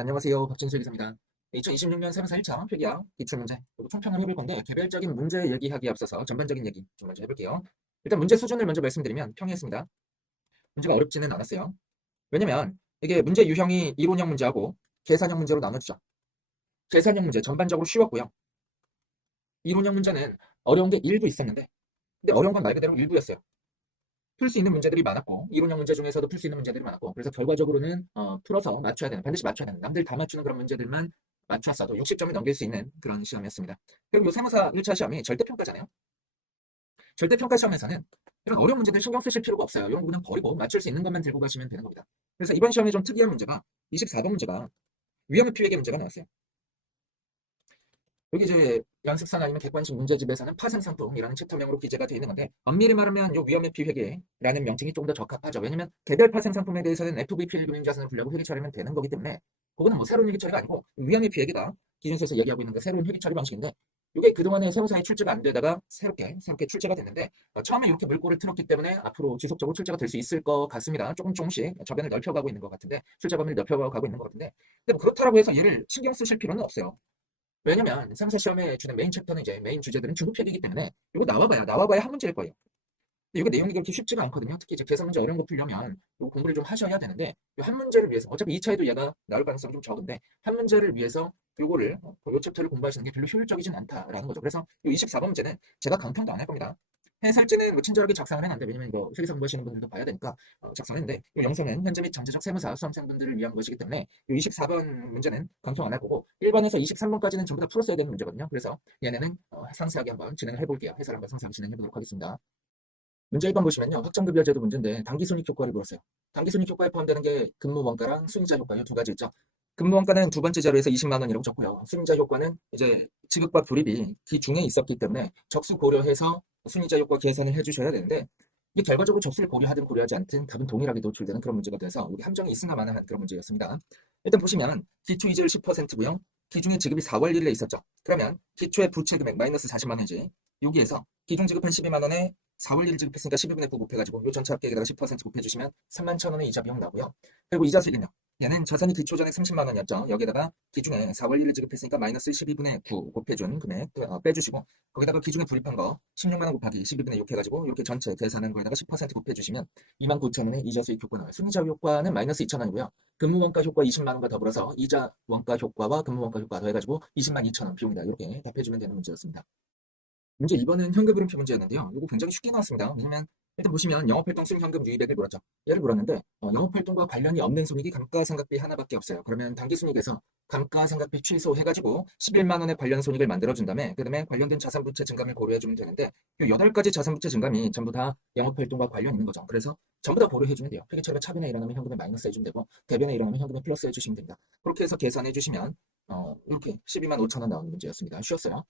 안녕하세요. 박진수 기자입니다. 2026년 세무사 1차 회계학 기출문제 그리고 총평을 해볼 건데 개별적인 문제 얘기하기에 앞서서 전반적인 얘기 좀 먼저 해볼게요. 일단 문제 수준을 먼저 말씀드리면 평이했습니다. 문제가 어렵지는 않았어요. 왜냐면 이게 문제 유형이 이론형 문제하고 계산형 문제로 나눠주죠. 계산형 문제 전반적으로 쉬웠고요. 이론형 문제는 어려운 게 일부 있었는데 근데 어려운 건 말 그대로 일부였어요. 풀 수 있는 문제들이 많았고 이론형 문제 중에서도 풀 수 있는 문제들이 많았고 그래서 결과적으로는 풀어서 맞춰야 되는 반드시 맞춰야 되는 남들 다 맞추는 그런 문제들만 맞췄어도 60점을 넘길 수 있는 그런 시험이었습니다. 그리고 이 세무사 1차 시험이 절대평가잖아요. 절대평가 시험에서는 이런 어려운 문제들 신경 쓰실 필요가 없어요. 이런 거 그냥 버리고 맞출 수 있는 것만 들고 가시면 되는 겁니다. 그래서 이번 시험이 좀 특이한 문제가 24번 문제가 위험의 피해계 문제가 나왔어요. 여기 이제 연습상 아니면 객관식 문제집에서는 파생상품이라는 챕터명으로 기재가 되어 있는 건데 엄밀히 말하면 이 위험의 피회계라는 명칭이 좀 더 적합하죠. 왜냐면 개별 파생상품에 대해서는 FVP 금융자산을 분류하고 회계 처리하면 되는 거기 때문에 그거는 뭐 새로운 회계 처리가 아니고 위험의 피회계가 기준서에서 얘기하고 있는 게 새로운 회계 처리 방식인데 이게 그동안에 세무사에 출제가 안 되다가 새롭게 출제가 됐는데 처음에 이렇게 물꼬를 틀었기 때문에 앞으로 지속적으로 출제가 될 수 있을 것 같습니다. 조금씩 저변을 넓혀가고 있는 것 같은데 출제 범위를 넓혀가고 있는 것 같은데 근데 뭐 그렇다고 해서 얘를 신경 쓰실 필요는 없어요. 왜냐면 세무사 시험에 주는 메인 챕터는 이제 메인 주제들은 중급 회계이기 때문에 이거 나와봐야 한 문제일 거예요. 근데 이거 내용이 그렇게 쉽지가 않거든요. 특히 이제 계산 문제 어려운 거 풀려면 이거 공부를 좀 하셔야 되는데 이 한 문제를 위해서 어차피 2차에도 얘가 나올 가능성이 좀 적은데 한 문제를 위해서 요거를 요 챕터를 공부하시는 게 별로 효율적이진 않다라는 거죠. 그래서 이 24번 문제는 제가 강평도 안 할 겁니다. 해설지는 뭐 친절하게 작성을 해놨는데 왜냐면 이거 회계사 공부하시는 분들도 봐야 되니까 작성했는데 이 영상은 현재 및 잠재적 세무사 수험생분들을 위한 것이기 때문에 이 24번 문제는 강평 안 할 거고 1번에서 23번까지는 전부 다 풀었어야 되는 문제거든요. 그래서 얘네는 상세하게 한번 진행을 해볼게요. 해설 한번 상세하게 진행해보도록 하겠습니다. 문제 1번 보시면요. 확정급여제도 문제인데 당기순이익 효과를 물었어요. 당기순이익 효과에 포함되는 게 근무원가랑 순이자 효과 이 두 가지 있죠. 근무원가는 두 번째 자료에서 20만 원이라고 적고요. 순이자 효과는 이제 지급과 불입이 기중에 있었기 때문에 적수 고려해서 순이자 효과 계산을 해주셔야 되는데 이게 결과적으로 적수를 고려하든 고려하지 않든 답은 동일하게 노출되는 그런 문제가 돼서 우리 함정이 있으나 마나한 그런 문제였습니다. 일단 보시면 기초 이자율 10%고요. 기중에 지급이 4월 1일에 있었죠. 그러면 기초의 부채 금액 마이너스 40만 원이지. 여기에서 기존 지급한 12만 원에 4월 1일 지급했으니까 12분의 9 곱해가지고 요 전체 합계에다가 10% 곱해주시면 3만 1,000원의 이자 비용 나오고요. 그리고 이자 수익은요. 얘는 자산이 기초전액 30만 원이었죠. 여기다가 기중에 4월 1일 지급했으니까 마이너스 12분의 9 곱해준 금액 빼주시고 거기다가 기중에 불입한 거 16만 원 곱하기 12분의 6 해가지고 이렇게 전체 계산한 거에다가 10% 곱해주시면 2만 9천 원의 이자 수익 효과 나와요. 순이자 효과는 마이너스 2천 원이고요. 근무원가 효과 20만 원과 더불어서 이자 원가 효과와 근무원가 효과 더해가지고 20만 2천 원 비용이다. 이렇게 답해주면 되는 문제였습니다. 문제 2번은 현금흐름표 문제였는데요. 이거 굉장히 쉽게 나왔습니다. 왜냐면 일단 보시면 영업활동 순현금 유입액을 물었죠. 얘를 물었는데 영업활동과 관련이 없는 손익이 감가상각비 하나밖에 없어요. 그러면 당기순이익에서 감가상각비 취소해가지고 11만 원의 관련 손익을 만들어준 다음에 그 다음에 관련된 자산부채 증감을 고려해주면 되는데 이 8가지 자산부채 증감이 전부 다 영업활동과 관련 있는 거죠. 그래서 전부 다 고려해주면 돼요. 회계처리가 차변에 일어나면 현금에 마이너스 해주면 되고 대변에 일어나면 현금에 플러스 해주시면 됩니다. 그렇게 해서 계산해주시면 이렇게 12만 5천 원 나오는 문제였습니다. 쉬웠어요.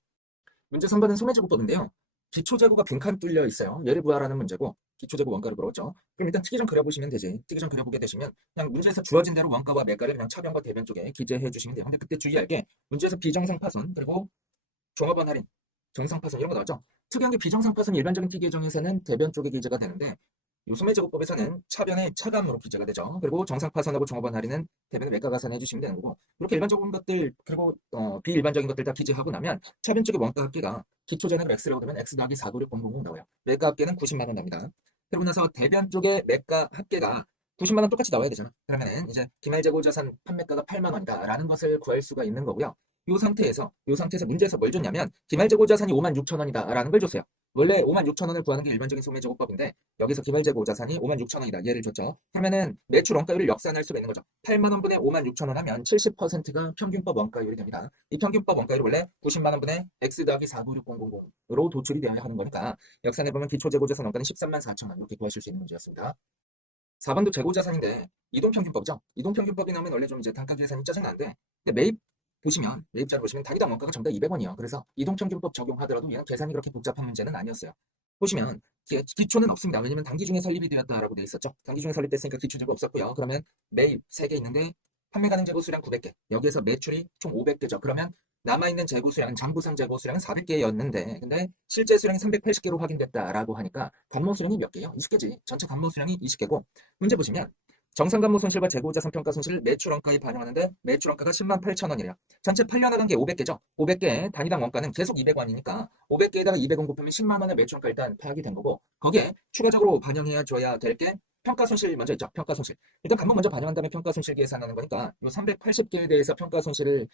문제 3번은 소매제곱법인데요. 기초재고가 빈칸 뚫려 있어요. 얘를 구하라는 문제고 기초재고 원가를 물었죠. 그럼 일단 특이점 그려보시면 되지. 특이점 그려보게 되시면 그냥 문제에서 주어진 대로 원가와 매가를 그냥 차변과 대변 쪽에 기재해 주시면 돼요. 근데 그때 주의할 게 문제에서 비정상파손 그리고 종업원 할인, 정상파손 이런 거 나왔죠. 특이한 게 비정상파손이 일반적인 T 계정에서는 대변 쪽에 기재가 되는데 이 소매제곱법에서는 차변에 차감으로 기재가 되죠. 그리고 정상파손하고 종업원 할인은 대변에 매가가산 해주시면 되는 거고 이렇게 일반적인 것들 그리고 비일반적인 것들 다 기재하고 나면 차변 쪽의 원가 합계가 기초전액을 X라고 되면 X 더하기 496,000 나와요. 매가 합계는 90만 원 납니다. 그리고 나서 대변 쪽의 매가 합계가 90만 원 똑같이 나와야 되잖아. 그러면은 이제 기말재고 자산 판매가가 8만 원이다라는 것을 구할 수가 있는 거고요. 이 상태에서 문제에서 뭘 줬냐면 기말재고 자산이 5만 6천 원이다라는 걸 줬어요. 원래 5만 6천 원을 구하는 게 일반적인 소매제곱법인데 여기서 기말재고 자산이 5만 6천 원이다. 얘를 줬죠. 그러면은 매출 원가율을 역산할 수가 있는 거죠. 8만 원분의 5만 6천 원 하면 70%가 평균법 원가율이 됩니다. 이 평균법 원가율이 원래 90만 원분의 X 더하기 496000으로 도출이 되어야 하는 거니까 역산해보면 기초재고자산 원가는 13만 4천 원 이렇게 구하실 수 있는 문제였습니다. 4번도 재고자산인데 이동평균법이죠. 이동평균법이 나오면 원래 좀 이제 단가 계산이 짜증나는데 매입자를 보시면 단위당 원가가 전부 다 200원이에요. 그래서 이동평균법 적용하더라도 얘는 계산이 그렇게 복잡한 문제는 아니었어요. 보시면 기초는 없습니다. 왜냐면 단기 중에 설립이 되었다라고 되어 있었죠. 단기 중에 설립됐으니까 기초재고 없었고요. 그러면 매입 3개 있는데 판매 가능 재고 수량 900개. 여기에서 매출이 총 500개죠. 그러면 남아있는 재고 수량은 장부상 재고 수량은 400개였는데 근데 실제 수량이 380개로 확인됐다라고 하니까 관모 수량이 몇 개예요? 20개지. 전체 관모 수량이 20개고 문제 보시면 정상간모 손실과 재고자산 평가 손실을 매출원가에 반영하는데 매출원가가 10만 8천 원이래요. 전체 팔려나간 게 500개죠. 500개 단위당 원가는 계속 200원이니까 500개에다가 200원 곱하면 10만 원의 매출원가 일단 파악이 된 거고 거기에 추가적으로 반영해야 줘야 될 게 평가 손실 먼저 있죠. 평가 손실. 일단 간모 먼저 반영한 다음에 평가 손실 계산하는 거니까 이 380개에 대해서 평가 손실을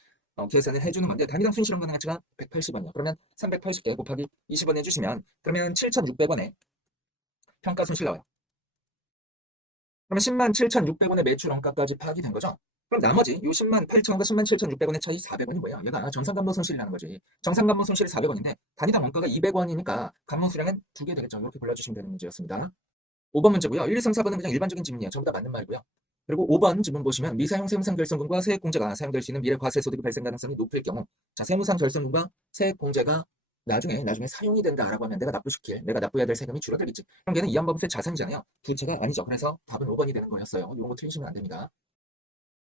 계산을 해주는 건데 단위당 손실원가 가치가 180원이에요. 그러면 380개 곱하기 20원 해주시면 그러면 7,600원에 평가 손실 나와요. 그러면 10만 7,600원의 매출 원가까지 파악이 된 거죠. 그럼 나머지 요 10만 8천원과 10만 7,600원의 차이 400원이 뭐예요? 얘가 정상간모 손실이라는 거지. 정상간모 손실이 400원인데 단위당 원가가 200원이니까 간모 수량은 2개 되겠죠. 이렇게 골라주시면 되는 문제였습니다. 5번 문제고요. 1, 2, 3, 4번은 그냥 일반적인 지문이에요. 전부 다 맞는 말이고요. 그리고 5번 지문 보시면 미사용 세무상 결손금과 세액공제가 사용될 수 있는 미래 과세소득이 발생 가능성이 높을 경우 자 세무상 결손금과 세액공제가 나중에 사용이 된다라고 하면 내가 납부해야 될 세금이 줄어들겠지. 그럼 걔는 이환법세 자산이잖아요. 부채가 아니죠. 그래서 답은 5번이 되는 거였어요. 이런 거 틀리시면 안 됩니다.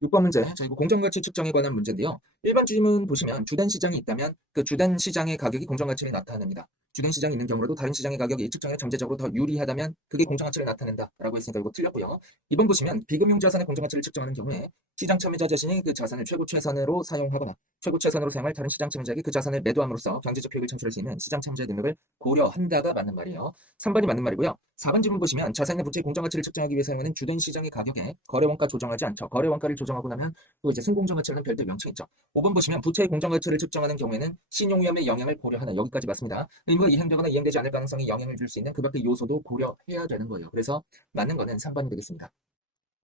6번 문제, 자 이거 공정가치 측정에 관한 문제인데요. 일반 지문 보시면 주된 시장이 있다면 그 주된 시장의 가격이 공정가치를 나타냅니다. 주된 시장이 있는 경우라도 다른 시장의 가격이 측정에 잠재적으로 더 유리하다면 그게 공정가치를 나타낸다라고 했으니까 이거 틀렸고요. 2번 보시면 비금융 자산의 공정가치를 측정하는 경우에 시장 참여자 자신이 그 자산을 최고 최선으로 사용하거나 최고 최선으로 사용할 다른 시장 참여자에게 그 자산을 매도함으로써 경제적 효익을 창출할 수 있는 시장 참여자의 능력을 고려한다가 맞는 말이에요. 3번이 맞는 말이고요. 4번 질문 보시면 자산의 부채의 공정가치를 측정하기 위해 사용하는 주된 시장의 가격에 거래원가 조정하지 않죠. 거래원가를 조정하고 나면 또 이제 순공정가치라는 별도의 명칭이 있죠. 5번 보시면 부채의 공정가치를 측정하는 경우에는 신용위험의 영향을 고려하는 여기까지 맞습니다. 의무가 이행되거나 이행되지 않을 가능성이 영향을 줄 수 있는 그 밖의 요소도 고려해야 되는 거예요. 그래서 맞는 거는 3번이 되겠습니다.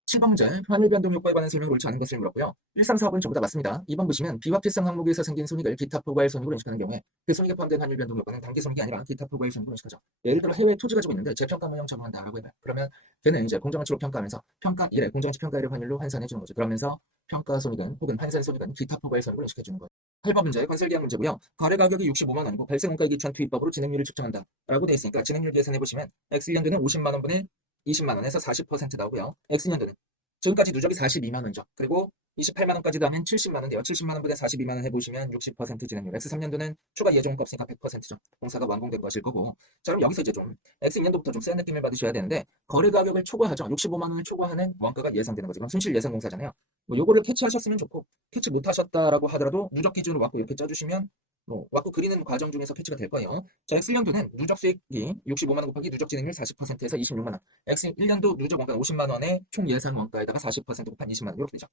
7번 문제, 환율 변동 효과에 관한 설명을 옳지 않은 것을 물었고요. 1, 3, 4번 전부 다 맞습니다. 2번 보시면 비화폐성 항목에서 생긴 손익을 기타 포괄 손익으로 인식하는 경우에 그 손익에 포함된 환율 변동 효과는 단기 손익이 아니라 기타 포괄 손익으로 인식하죠. 예를 들어 해외 토지 가지고 있는데 재평가 모형 적용한다라고 해봐요. 그러면 걔는 이제 공정가치로 평가하면서 평가 1에 공정가치 평가 1을 환율로 환산해 주는 거죠. 그러면서 평가 손익은 혹은 환산 손익은 기타 포괄 손익으로 인식해 주는 거예요. 8번 문제, 건설계약 문제고요. 거래 가격이 65만 원이고 발생 원가액 기천 투입법으로 진행률을 측정한다라고 되어 있으니까 진행률 계산해 보시면 X1년도는 50만 원분의 20만 원에서 40% 나오고요. X년도는 지금까지 누적이 42만 원이죠. 그리고 28만 원까지도 하면 70만 원인데요. 70만 원분의 42만 원 해보시면 60% 진행률. X3년도는 추가 예정원가 없으니까 100%죠. 공사가 완공된 것일 거고. 자, 그럼 여기서 이제 좀 X2년도부터 좀 센 느낌을 받으셔야 되는데 거래 가격을 초과하죠. 65만 원을 초과하는 원가가 예상되는 거죠. 그럼 순실 예상 공사잖아요. 뭐 요거를 캐치하셨으면 좋고 캐치 못하셨다라고 하더라도 누적 기준으로 왔고 이렇게 짜주시면 뭐 왔고 그리는 과정 중에서 캐치가 될 거예요. 자, X1년도는 누적 수익이 65만 원 곱하기 누적 진행률 40%에서 26만 원. X1년도 누적 원가 50만 원에 총 예상 원가에다가 40% 곱한 20만 원 이렇게 되죠.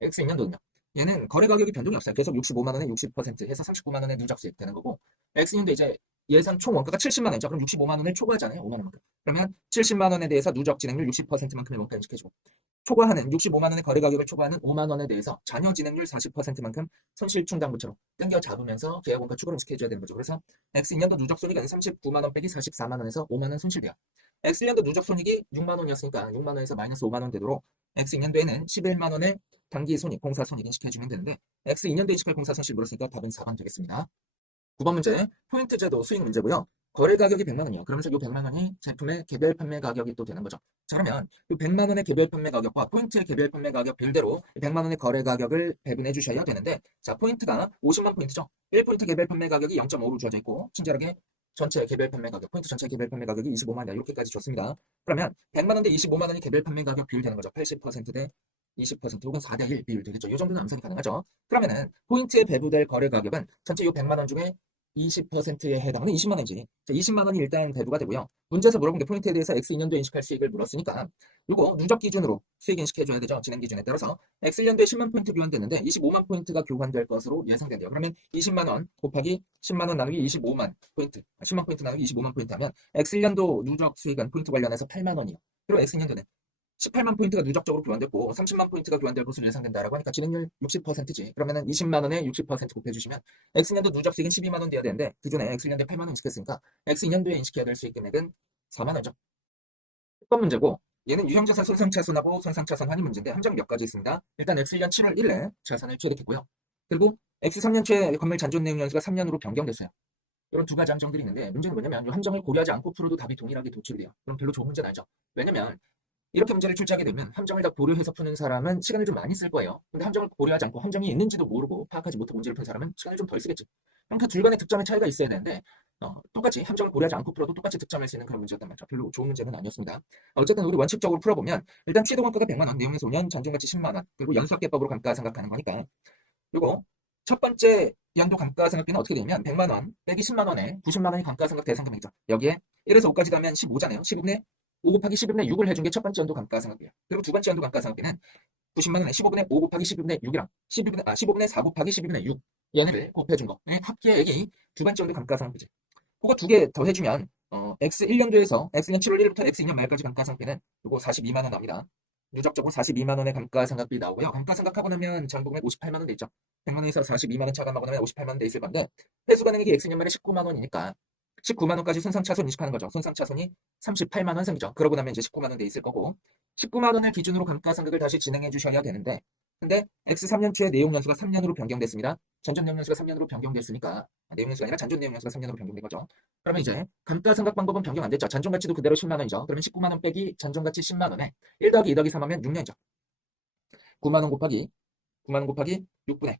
X2년도는요. 얘는 거래 가격이 변동이 없어요. 계속 65만 원에 60% 해서 39만 원의 누적 수익 되는 거고 X년도 이제 예상 총 원가가 70만 원이죠. 그럼 65만 원을 초과하잖아요. 5만 원만큼. 그러면 70만 원에 대해서 누적 진행률 60%만큼의 원가 인식해주고 초과하는 65만 원의 거래 가격을 초과하는 5만 원에 대해서 잔여 진행률 40%만큼 손실 충당부처로 땡겨 잡으면서 계약 원가 추가로 인식해줘야 되는 거죠. 그래서 X2년도 누적 손익은 39만 원 빼기 44만 원에서 5만 원 손실돼요. X1년도 누적 손익이 6만 원이었으니까 6만 원에서 마이너스 5만 원 되도록 X2년도에는 11만 원의 단기 손익, 공사 손익 인식해주면 되는데 X2년도 인식할 공사 손실 물었으니까 답은 4번 되겠습니다. 9번 문제, 포인트 제도 수익 문제고요. 거래 가격이 100만 원이요. 그러면서 이 100만 원이 제품의 개별 판매 가격이 또 되는 거죠. 자, 그러면 이 100만 원의 개별 판매 가격과 포인트의 개별 판매 가격 별대로 100만 원의 거래 가격을 배분해 주셔야 되는데 자, 포인트가 50만 포인트죠. 1포인트 개별 판매 가격이 0.5로 주어져 있고 친절하게 전체 개별 판매 가격, 포인트 전체 개별 판매 가격이 25만 원이다. 이렇게까지 줬습니다. 그러면 100만 원 대 25만 원이 개별 판매 가격 비율 되는 거죠. 80%대 20% 혹은 4대1 비율 되겠죠. 이 정도는 암산이 가능하죠. 그러면은 포인트에 배부될 거래 가격은 전체 이 100만 원 중에 20%에 해당하는 20만 원이지. 자, 20만 원이 일단 배부가 되고요. 문제에서 물어본 게 포인트에 대해서 X2년도에 인식할 수익을 물었으니까 이거 누적 기준으로 수익 인식해줘야 되죠. 진행 기준에 따라서 X1년도에 10만 포인트 교환되는데 25만 포인트가 교환될 것으로 예상된대요. 그러면 20만 원 곱하기 10만 원 나누기 25만 포인트, 10만 포인트 나누기 25만 포인트 하면 X1년도 누적 수익은 포인트 관련해서 8만 원이요. 그리고 X2년도는 18만 포인트가 누적적으로 교환됐고 30만 포인트가 교환될 것으로 예상된다라고 하니까 진행률 60%지. 그러면은 20만 원에 60% 곱해주시면 X년도 누적 수익은 12만 원 돼야 되는데 기존에 X년도에 8만 원 인식했으니까 X2년도에 인식해야 될 수익 금액은 4만 원이죠. 1번 문제고 얘는 유형자산 손상차손하고 손상차손 환입 문제인데 함정 몇 가지 있습니다. 일단 X1년 7월 1일에 자산을 취득했고요. 그리고 X3년 초에 건물 잔존 내용 연수가 3년으로 변경됐어요. 이런 두 가지 함정들이 있는데 문제는 뭐냐면 이 함정을 고려하지 않고 풀어도 답이 동일하게 도출이 돼요. 그럼 별로 좋은 문제는 아니죠. 왜냐면 이렇게 문제를 출제하게 되면 함정을 다 고려해서 푸는 사람은 시간을 좀 많이 쓸 거예요. 근데 함정을 고려하지 않고 함정이 있는지도 모르고 파악하지 못하고 문제를 푼 사람은 시간을 좀 덜 쓰겠지. 그럼 그 둘 간의 득점의 차이가 있어야 되는데 똑같이 함정을 고려하지 않고 풀어도 똑같이 득점할 수 있는 그런 문제였단 말이죠. 별로 좋은 문제는 아니었습니다. 어쨌든 우리 원칙적으로 풀어보면 일단 취득원가가 100만 원, 내용의 소년, 잔존가치 10만 원, 그리고 연수학계법으로 감가상각하는 거니까. 그리고 첫 번째 연도 감가상각비는 어떻게 되냐면 100만 원 빼기 10만 원에 90만 원이 감가상각 대상 금액이죠. 여기에 1에서 5까지 가면 15잖아요. 15분의 5 곱하기 10분의 6을 해준 게 첫 번째 연도 감가상각비예요. 그리고 두 번째 연도 감가상각비는 90만 원에 15분의 5 곱하기 12분의 6이랑 15분의 4 곱하기 12분의 6 얘네를 곱해준 거의 합계액이 두 번째 연도 감가상각비지. 그거 두 개 더해주면 X 1년도에서 X년 7월 1일부터 X 2년 말까지 감가상각비는 이거 42만 원 나옵니다. 누적적으로 42만 원의 감가상각비 나오고요. 감가상각하고 나면 전부금액 58만 원 돼 있죠. 100만 원에서 42만 원 차감하고 나면 58만 원 돼 있을 건데 회수가능액이 X년 말에 19만 원이니까 19만 원까지 손상차손 인식하는 거죠. 손상차손이 38만 원 생기죠. 그러고 나면 이제 19만 원 돼 있을 거고 19만 원을 기준으로 감가상각을 다시 진행해 주셔야 되는데 근데 X 3년치의 내용연수가 3년으로 변경됐습니다. 잔존 내용연수가 3년으로 변경됐으니까 내용연수가 아니라 잔존 내용연수가 3년으로 변경된 거죠. 그러면 이제 감가상각 방법은 변경 안 됐죠. 잔존가치도 그대로 10만 원이죠. 그러면 19만 원 빼기 잔존가치 10만 원에 1 더하기 2 더하기 3 하면 6년이죠. 9만 원 곱하기 6분의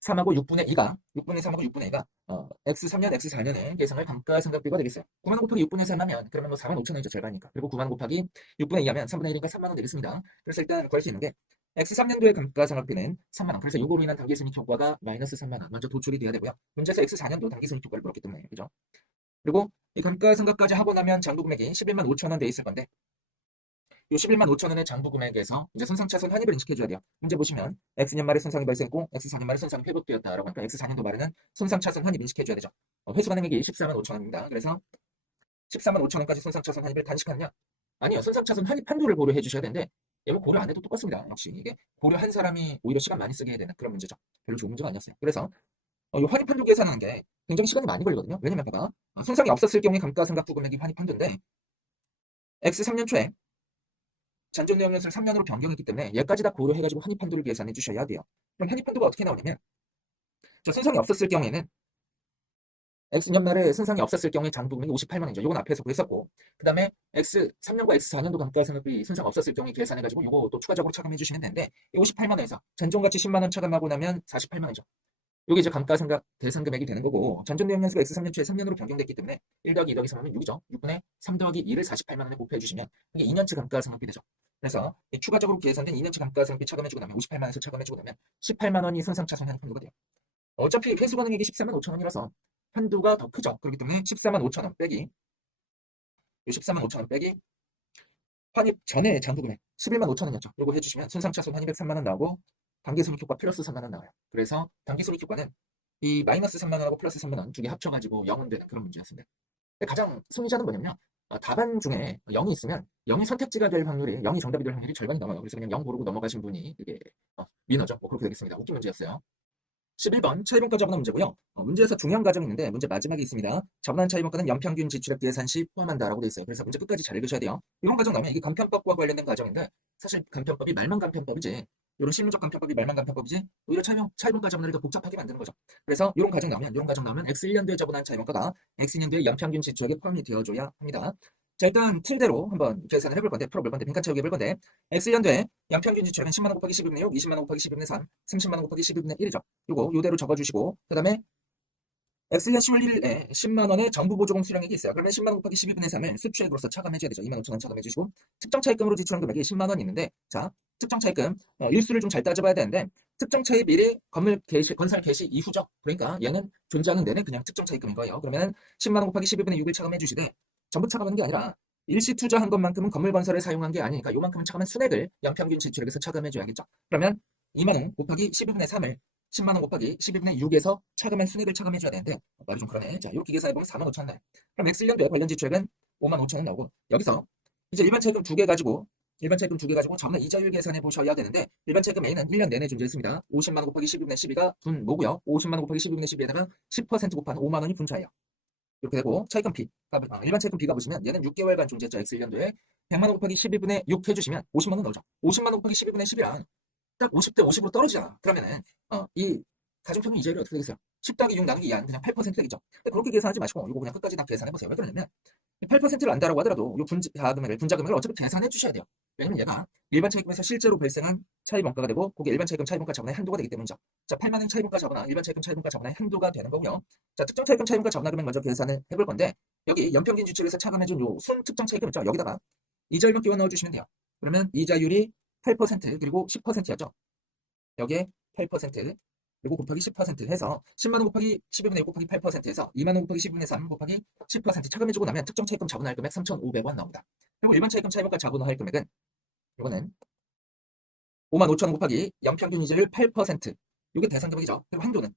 3하고 6분의 2가 6분의 3하고 6분의 2가 X 3년, X 4년의 계산할 감가상각비가 되겠어요. 9만 원 곱하기 6분의 3 하면 그러면 뭐 4만 5천 원이죠. 절반이니까. 그리고 9만 원 곱하기 6분의 2 하면 3분의 1이니까 3만 원 되겠습니다. 그래서 일단 구할 수 있는 게 X 3년도의 감가상각비는 3만 원. 그래서 요거로 인한 당기순이익 효과가 마이너스 3만 원. 먼저 도출이 돼야 되고요. 문제에서 X 4년도 당기순이익 효과를 물었기 때문에 그죠? 그리고 이 감가상각까지 하고 나면 장부금액이 11만 5천 원 돼 있을 건데 요 11만 5천 원의 장부금액에서 이제 손상차손 환입을 인식해줘야 돼요. 문제 보시면 X년 말에 손상이 발생했고 X4년 말에 손상이 회복되었다라고 하니까 X4년도 말에는 손상차손 환입 인식해줘야 되죠. 회수가능액이 14만 5천 원입니다. 그래서 14만 5천 원까지 손상차손 환입을 단식하느냐? 아니요. 손상차손 환입 한도를 고려해 주셔야 되는데 이거 고려 안 해도 똑같습니다. 역시 이게 고려한 사람이 오히려 시간 많이 쓰게 되는 그런 문제죠. 별로 좋은 문제가 아니었어요. 그래서 이 환입 한도 계산하는 게 굉장히 시간이 많이 걸리거든요. 왜냐면 봐봐. 손상이 없었을 경우에 감가상각 부금액이 환입 한도인데 X 3년 초에 잔존 내용연수를 3년으로 변경했기 때문에 얘까지 다 고려해가지고 환입 한도를 계산해 주셔야 돼요. 그럼 환입 한도가 어떻게 나오냐면 저 손상이 없었을 경우에는 X년 말에 손상이 없었을 경우에 장부금액이 58만 원이죠. 요건 앞에서 구했었고 그 다음에 X 3년과 X 4년도 감가상각비 손상 없었을 경우에 계산해가지고 요거 또 추가적으로 차감해 주시면 되는데 이 58만 원에서 잔존가치 10만 원 차감하고 나면 48만 원이죠. 요게 이제 감가상각 대상 금액이 되는 거고 잔존 내용연수가 X 3년 초에 3년으로 변경됐기 때문에 1 더하기 2 더하기 3 하면 6이죠. 6분의 3 더하기 2를 48만 원에 곱해 주시면 이게 2년치 감가상각비 되죠. 그래서 이 추가적으로 계산된 2년치 감가상각비 차감해주고 나면 58만 원에서 차감해주고 나면 18만 원이 손상차손 환입 한도가 돼요. 어차피 회수가능액이 14만 5천 원이라서 한도가 더 크죠. 그렇기 때문에 14만 5천 원 빼기 요 14만 5천 원 빼기 환입 전에 장부금액 11만 5천 원이었죠. 요거 해주시면 손상차손 환입액 3만 원 나오고 당기순이익 효과 플러스 3만 원 나와요. 그래서 당기순이익 효과는 이 마이너스 3만 원하고 플러스 3만 원 두 개 합쳐가지고 0은 되는 그런 문제였습니다. 가장 승리자는 뭐냐면요. 답안 중에 0이 있으면 0이 선택지가 될 확률이 0이 정답이 될 확률이 절반이 넘어요. 그래서 그냥 0 고르고 넘어가신 분이 이게 위너죠. 뭐 그렇게 되겠습니다. 웃긴 문제였어요. 11번 차이분과 자본화 문제고요. 문제에서 중요한 과정이 있는데 문제 마지막에 있습니다. 자본한 차이분과는 연평균 지출액 계산 시 포함한다라고 되어 있어요. 그래서 문제 끝까지 잘 읽으셔야 돼요. 이런 과정 나오면 이게 간편법과 관련된 과정인데 사실 간편법이 말만 간편법이지 이런 실무적 간편법이 말만 간편법이지 오히려 차이분과 자본화를 더 복잡하게 만드는 거죠. 그래서 이런 과정 나오면 X 1년도에 자본한 차이분과가 X 2년도에 연평균 지출액에 포함이 되어줘야 합니다. 자, 일단 틀대로 한번 계산을 해볼 건데, 풀어볼 건데, 빈칸 채우기 해볼 건데, X1년도에 양평균 지출액은 10만 원 곱하기 12분의 6, 20만 원 곱하기 12분의 3, 30만 원 곱하기 12분의 1이죠. 요대로 적어주시고, 그 다음에 X년 10월 1일에 10만 원의 정부 보조금 수령액이 있어요. 그러면 10만 원 곱하기 12분의 3을 수출액으로서 차감해줘야 되죠. 2만 5천 원 차감해주시고, 특정 차입금으로 지출한 금액이 10만 원이 있는데, 자, 특정 차입금, 일수를 좀 잘 따져봐야 되는데, 특정 차입일이 건설 개시 이후죠. 그러니까 얘는 존재하는 내내 그냥 특정 차입금인 거예요. 그러면 10만 원 곱하기 12분의 6을 차감해주시되, 전부 차감하는 게 아니라 일시 투자한 것만큼은 건물 건설에 사용한 게 아니니까 요만큼은 차감한 순액을 연평균 지출액에서 차감해줘야겠죠. 그러면 2만 원 곱하기 12분의 3을 10만 원 곱하기 12분의 6에서 차감한 순액을 차감해줘야 되는데 말이 좀 그러네. 자, 이렇게 계산해보면 4만 5천 원 나요. 그럼 X1년도에 관련 지출액은 5만 5천 원 나오고 여기서 이제 일반 차입금 두 개 가지고 전부 이자율 계산해 보셔야 되는데 일반 차입금 A는 1년 내내 존재했습니다. 50만 원 곱하기 12분의 12가 분모고요. 50만 원 곱하기 12분의 12에다가 10% 곱한 5만 원이 분차예요. 이렇게 되고 차입금 B, 일반 차입금 B가 보시면 얘는 6개월간 존재했죠. X1년도에 100만 원 곱하기 12분의 6 해주시면 50만 원 나오죠. 50만 원 곱하기 12분의 10이랑 딱 50대 50으로 떨어지잖아. 그러면은 이 가중평균 이자율이 어떻게 되겠어요? 10 더하기 6 나누기 2한 그냥 8% 되겠죠. 근데 그렇게 계산하지 마시고 이거 그냥 끝까지 다 계산해보세요. 왜 그러냐면 8%를 안다라고 하더라도 이 분자금액을 어차피 계산해 주셔야 돼요. 왜냐면 얘가 일반 차입금에서 실제로 발생한 차입원가가 되고 그게 일반 차입금 차입원가 자본의 한도가 되기 때문이죠. 자, 8만 원 차입원가 자본화 일반 차입금 차입원가 자본의 한도가 되는 거고요. 자, 특정 차입금 차입원가 자본화 금액 먼저 계산을 해볼 건데 여기 연평균 지출에서 차감해준 요 순 특정 차입금 있죠. 여기다가 이자율만 끼워 넣어주시면 돼요. 그러면 이자율이 8% 그리고 10%였죠. 여기에 8% 그리고 곱하기 10% 해서 10만 원 곱하기 12분의 6 곱하기 8%해서 2만 원 곱하기 10분의 3 곱하기 10% 차감해주고 나면 특정 차입금 자본화할 금액 3,500원 나옵니다. 그리고 일반 차입금 차입원가 자본화할 금액은 이거는 5만 5천 원 곱하기 연평균 이자율 8% 이게 대상금액이죠. 그리고 한도는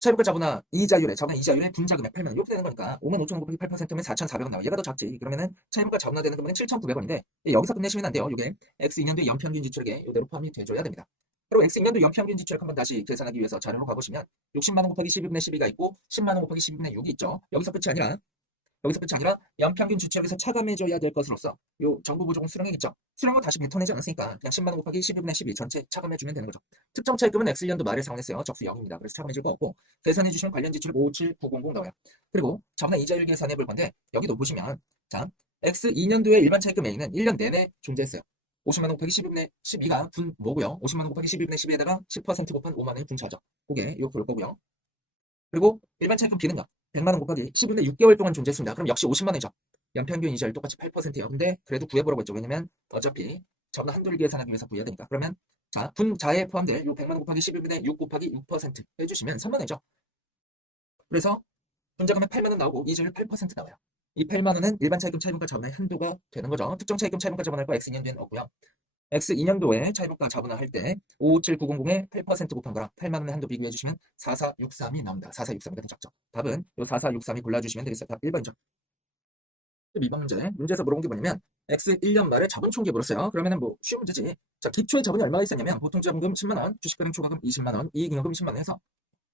차입원가 자본화 이자율의 분자금액 8만 원 이렇게 되는 거니까 5만 5천 원 곱하기 8%면 4,400원 나와요. 얘가 더 작지. 그러면은 차입원가 자본화되는 금액은 7,900원인데 여기서 끝내시면 안 돼요. 이게 X 2년도 연평균 지출액에 이대로 포함이 돼줘야 됩니다. 그리고 X 2년도 연평균 지출액 한번 다시 계산하기 위해서 자료로 가보시면 60만 원 곱하기 12분의 12가 있고 10만 원 곱하기 12분의 6이 있죠. 여기서 끝이 아니라 연평균 지출액에서 차감해줘야 될 것으로서 요 정부 보조금 수령액 있죠. 수령액 다시 뱉어내지 않았으니까 그냥 10만 원 곱하기 12분의 12 전체 차감해주면 되는 거죠. 특정 차입금은 X 1년도 말에 상환했어요. 적수 0입니다. 그래서 차감해줄 거 없고 계산해주시면 관련 지출 57900 나와요. 그리고 자본화 이자율 계산해 볼 건데 여기도 보시면 자 X 2년도의 일반 차입금 A는 1년 내내 존재했어요. 50만 원 곱하기 12분의 12가 분 뭐고요? 50만 원 곱하기 12분의 12에다가 10% 곱한 5만 원이 분차죠. 그게 이거 볼 거고요. 그리고 일반 차입금 B는요. 100만 원 곱하기 10분의 6개월 동안 존재했습니다. 그럼 역시 50만 원이죠. 연평균 이자율 똑같이 8%예요. 근데 그래도 구해보라고 했죠. 왜냐면 어차피 자본화 한도를 계산하기 위해서 구해야 되니까. 그러면 자 분자에 포함될 요 100만 원 곱하기 11분의 6 곱하기 6% 해주시면 3만 원이죠. 그래서 분자금액 8만 원 나오고 이자율 8% 나와요. 이 8만 원은 일반 차입금 차입원가 자본화의 한도가 되는 거죠. 특정 차입금 차입원가 자본화할 거 X 2년도에는 없고요. X 2년도에 차입원가 자본화할 때 55900에 8% 곱한 거랑 8만 원의 한도 비교해 주시면 4463이 나옵니다. 4463이 더 작죠. 답은 요 4463이 골라주시면 되겠어요. 답 1번이죠. 2번 문제에서 물어본 게 뭐냐면 X 1년 말에 자본 총계 물었어요. 그러면은 뭐 쉬운 문제지. 자, 기초의 자본이 얼마가 있었냐면 보통 자본금 10만 원, 주식발행 초과금 20만 원, 이익잉여금 10만 원 해서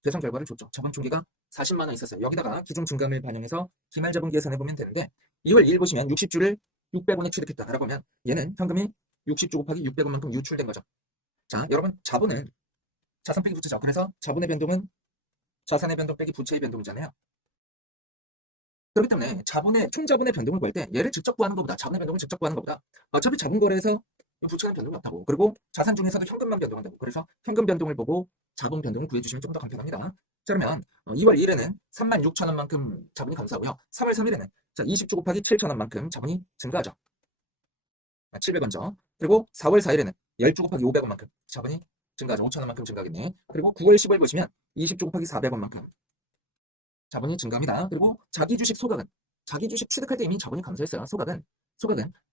계산 결과를 줬죠. 자본 총계가 40만 원 있었어요. 여기다가 기존 증감을 반영해서 기말 자본 계산해 보면 되는데 2월 2일 보시면 60주를 600원에 취득했다라고 하면 얘는 현금이 60주 곱하기 600원만큼 유출된 거죠. 자, 여러분 자본은 자산 빼기 부채죠. 그래서 자본의 변동은 자산의 변동 빼기 부채의 변동이잖아요. 그렇기 때문에 총자본의 변동을 구할 때 얘를 직접 구하는 것보다 자본의 변동을 직접 구하는 것보다 어차피 자본 거래에서 부채는 변동이 없다고. 그리고 자산 중에서도 현금만 변동한다고. 그래서 현금 변동을 보고 자본 변동을 구해주시면 좀 더 간편합니다. 자, 그러면 2월 1일에는 36,000원만큼 자본이 감소하고요. 3월 3일에는 자 20주 곱하기 7,000원만큼 자본이 증가하죠. 700원죠. 그리고 4월 4일에는 10주 곱하기 500원만큼 자본이 증가하죠. 5,000원만큼 증가하겠네. 그리고 9월 10일 보시면 20주 곱하기 400원만큼 자본이 증가합니다. 그리고 자기 주식 취득할 때 이미 자본이 감소했어요. 소각은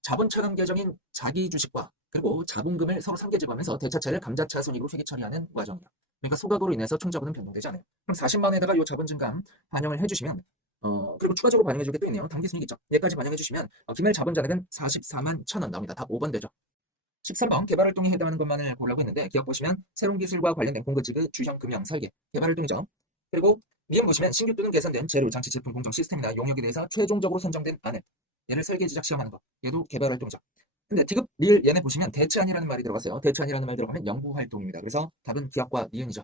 자본 차감 계정인 자기 주식과 그리고 자본금을 서로 상계제거하면서 대차차를 감자차 손익으로 회계 처리하는 과정이에요. 그러니까 소각으로 인해서 총자본은 변동되지 않아요. 그럼 40만 원에다가 이 자본 증감 반영을 해주시면 그리고 추가적으로 반영해 줄 게 또 있네요. 당기 순이익 있죠. 얘까지 반영해 주시면 기말 자본 잔액은 44만 1,000원 나옵니다. 답 5번 되죠. 13번 개발활동에 해당하는 것만을 고르라고 했는데 기억 보시면 새로운 기술과 관련된 공급지구 주형 금형 설계 개발활동이죠. 그리고 미음 보시면 신규 또는 개선된 재료, 장치, 제품, 공정, 시스템이나 용역에 대해서 최종적으로 선정된 안을 얘를 설계, 제작, 시험하는 것 얘도 개발활동이죠. 근데 디귿, 리을, 얘네 보시면 대체안이라는 말이 들어갔어요. 대체안이라는 말 들어가면 연구활동입니다. 그래서 답은 기억과 니은이죠.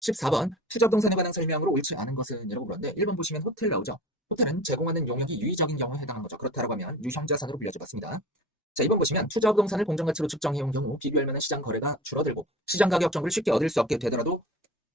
14번 투자부동산에 관한 설명으로 옳지 않은 것은 이라고 물었는데 1번 보시면 호텔 나오죠. 호텔은 제공하는 용역이 유의적인 경우에 해당하는 거죠. 그렇다라고 하면 유형자산으로 불려져 봤습니다. 자, 2번 보시면 투자부동산을 공정가치로 측정해온 경우 비교할 만한 시장 거래가 줄어들고 시장 가격 정보를 쉽게 얻을 수 없게 되더라도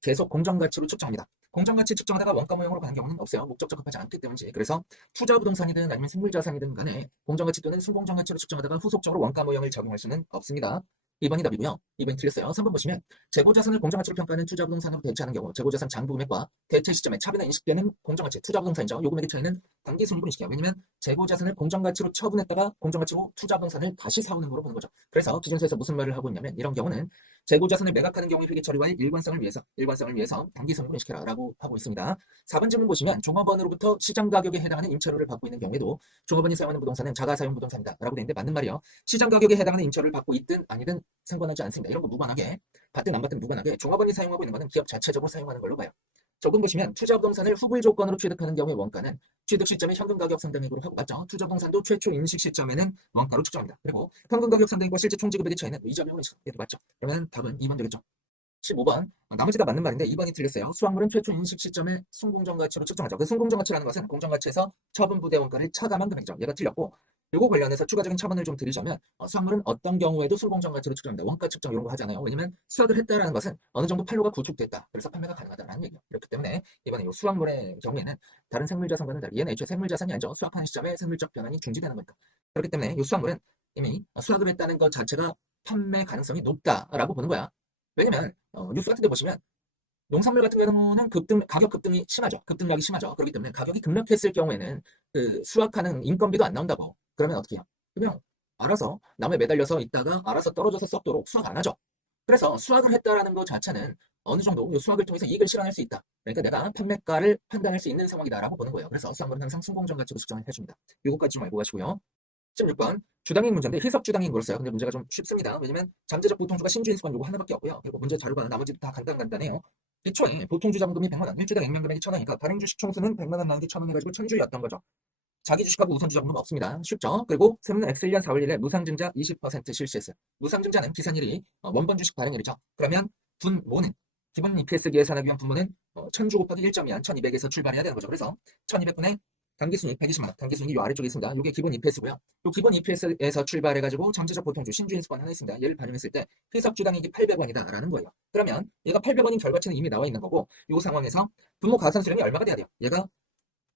계속 공정가치로 측정합니다. 공정가치 측정하다가 원가 모형으로 가는 경우는 없어요. 목적 적합하지 않기 때문이지. 그래서 투자부동산이든 아니면 생물자산이든 간에 공정가치 또는 순공정가치로 측정하다가 후속적으로 원가 모형을 적용할 수는 없습니다. 2번이 답이고요. 2번이 틀렸어요. 3번 보시면 재고자산을 공정가치로 평가하는 투자부동산으로 대체하는 경우 재고자산 장부 금액과 대체 시점에 차변화 인식되는 공정가치 투자부동산이죠. 요 금액의 차이는 단기순이익으로 인식해요. 왜냐면 재고자산을 공정가치로 처분했다가 공정가치로 투자부동산을 다시 사오는 거로 보는 거죠. 그래서 기준서에서 무슨 말을 하고 있냐면 이런 경우는 재고자산을 매각하는 경우의 회계 처리와의 일관성을 위해서 단기순이익으로 인식해라 라고 하고 있습니다. 4번 질문 보시면 종업원으로부터 시장 가격에 해당하는 임차료를 받고 있는 경우에도 종업원이 사용하는 부동산은 자가사용 부동산이다 라고 되어 있는데 맞는 말이요. 시장 가격에 해당하는 임차료를 받고 있든 아니든 상관하지 않습니다. 이런 거 무관하게 받든 안 받든 무관하게 종업원이 사용하고 있는 것은 기업 자체적으로 사용하는 걸로 봐요. 조금 보시면 투자부동산을 후불 조건으로 취득하는 경우의 원가는 취득 시점의 현금가격 상당액으로 하고 맞죠? 투자부동산도 최초 인식 시점에는 원가로 측정합니다. 그리고 현금가격 상당액과 실제 총지급액의 차이는 이자명으로 인식합니다. 맞죠? 그러면 답은 2번 되겠죠. 15번. 나머지 다 맞는 말인데 2번이 틀렸어요. 수확물은 최초 인식 시점에 순공정가치로 측정하죠. 그 순공정가치라는 것은 공정가치에서 처분부대 원가를 차감한 금액이죠. 얘가 틀렸고, 요거 관련해서 추가적인 첨언을 좀 드리자면 수확물은 어떤 경우에도 순공정가치로 측정합니다. 원가 측정 이런 거 하잖아요. 왜냐면 수확을 했다라는 것은 어느 정도 판로가 구축됐다. 그래서 판매가 가능하다는 얘기예요. 그렇기 때문에 이번에 이 수확물의 경우에는 다른 생물자산과는 달리 얘는 애초에 생물자산이 아니죠. 수확하는 시점에 생물적 변환이 중지되는 거니까. 그렇기 때문에 이 수확물은 이미 수확을 했다는 것 자체가 판매 가능성이 높다라고 보는 거야. 왜냐면 뉴스 같은 데 보시면 농산물 같은 경우는 가격 급등이 심하죠. 급등락이 심하죠. 그렇기 때문에 가격이 급락했을 경우에는 그 수확하는 인건비도 안 나온다고. 그러면 어떻게 해요? 그냥 알아서 나무에 매달려서 있다가 알아서 떨어져서 썩도록 수확 안 하죠. 그래서 수확을 했다라는 것 자체는 어느 정도 이 수확을 통해서 이익을 실현할 수 있다. 그러니까 내가 판매가를 판단할 수 있는 상황이다라고 보는 거예요. 그래서 수확물은 항상 순공정 가치로 측정을 해줍니다. 이것까지 좀 알고 가시고요. 16번 주당익 문제인데 희석 주당익 물었어요. 근데 문제가 좀 쉽습니다. 왜냐면 잠재적 보통주가 신주인수권 요거 하나밖에 없고요. 그리고 문제 자료가 나머지도 다 간단해요. 기초에 보통주 자금이 100만 원, 1주당 액면 금액이 1,000원이니까 발행 주식 총수는 100만 원 나누기 1,000원 해가지고 1,000주였던 거죠. 자기 주식하고 우선주 자금은 없습니다. 쉽죠? 그리고 세무는 X1년 4월 1일 무상증자 20% 실시했어요. 무상증자는 기산일이 원본 주식 발행일이죠. 그러면 분모는 기본 EPS 계산하기 위한 분모는 1,000주 곱하기 1.2한 1,200에서 출발해야 되는 거죠. 그래서 1,200분의 단기순이익 120만 원, 단기순이익이 요 아래쪽에 있습니다. 이게 기본 EPS고요. 요 기본 EPS에서 출발해가지고 잠재적 보통주 신주인수권 하나 있습니다. 얘를 반영했을 때 희석주당익이 800원이다라는 거예요. 그러면 얘가 800원인 결과치는 이미 나와 있는 거고 이 상황에서 분모 가산수량이 얼마가 돼야 돼요? 얘가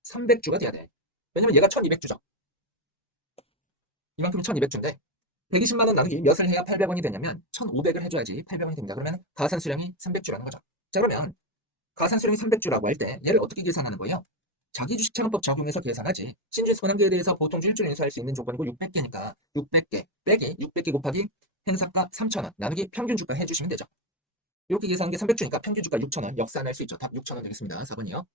300주가 돼야 돼. 왜냐면 얘가 1200주죠. 이만큼이 1200주인데 120만 원 나누기 몇을 해야 800원이 되냐면 1500을 해줘야지 800원이 됩니다. 그러면 가산수량이 300주라는 거죠. 자, 그러면 가산수량이 300주라고 할 때 얘를 어떻게 계산하는 거예요? 자기주식채권법 적용해서 계산하지. 신주인수권 한 개에 대해서 보통주 1주를 인수할 수 있는 조건이고 600개니까 600개 빼기 600개 곱하기 행사가 3,000원 나누기 평균주가 해주시면 되죠. 이렇게 계산한 게 300주니까 평균주가 6,000원 역산할 수 있죠. 답 6,000원 되겠습니다. 4번이요.